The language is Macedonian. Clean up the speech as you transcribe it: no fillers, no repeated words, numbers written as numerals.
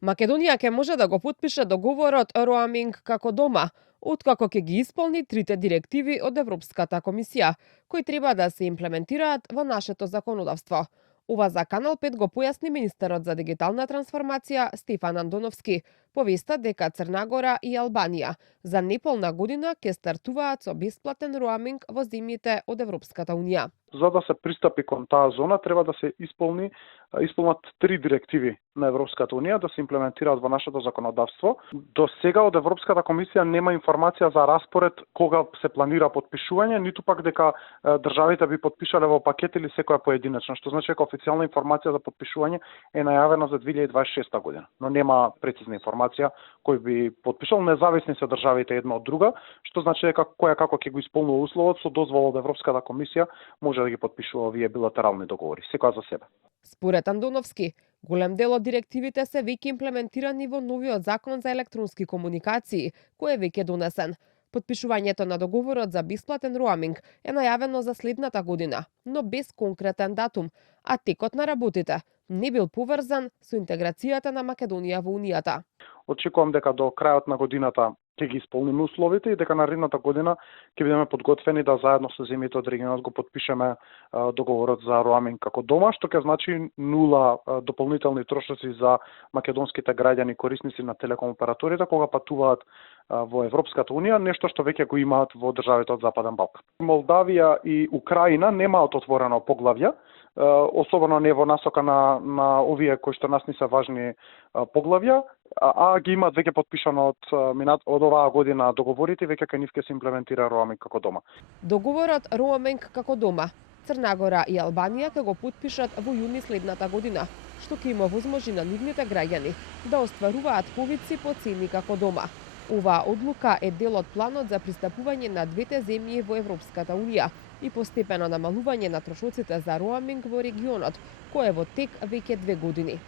Македонија ќе може да го потпише договорот Роаминг како дома, откако ќе ги исполни трите директиви од Европската комисија, кои треба да се имплементираат во нашето законодавство. Ова за Канал 5 го појасни министерот за дигитална трансформација Стефан Андоновски. Повеста дека Црна Гора и Албанија за неполна година ќе стартуваат со бесплатен роаминг во земјите од Европската унија. За да се пристапи кон таа зона, треба да се исполнат три директиви на Европската унија да се имплементираат во нашето законодавство. До сега од Европската комисија нема информација за распоред кога се планира потпишување, ниту пак дека државите би потпишале во пакет или секоја поединечно, што значи дека официјална информација за потпишување е најавена за 2026 година, но нема прецизна информација кој би потпишал. Независни се државите една од друга, што значи дека која како ќе го исполнува условот со дозвола од Европската комисија може да ги потпишува овие билатерални договори, секоја за себе. Според Андоновски, голем дел од директивите се веќе имплементирани во новиот закон за електронски комуникации, кој е веќе донесен. Потпишувањето на договорот за бесплатен роаминг е најавено за следната година, но без конкретен датум, а текот на работите не бил поврзан со интеграцијата на Македонија во Унијата. Очекувам дека до крајот на годината ќе ги исполниме условите и дека наредната година ќе бидеме подготвени да заедно со земјите од регионот го потпишеме договорот за роаминг како дома, што ќе значи нула дополнителни трошоци за македонските граѓани корисници на телеком операторите кога патуваат во Европската унија, нешто што веќе го имаат во државите од Западен Балкан. Молдавија и Украина немаат отворено поглавје, особено не во насока на овие кои што нас ни се важни поглавја, а ги имаат веќе потпишано од оваа година договорите, веќе кај нив ќе се имплементира роаминг како дома. Договорот роаминг како дома Црна Гора и Албанија ќе го потпишат во јуни следната година, што ќе има возможи на нивните граѓани да остваруваат повици по цени како дома. Оваа одлука е дел од планот за пристапување на двете земји во Европската унија и постепено намалување на трошоците за роаминг во регионот, кој е во тек веќе 2 години.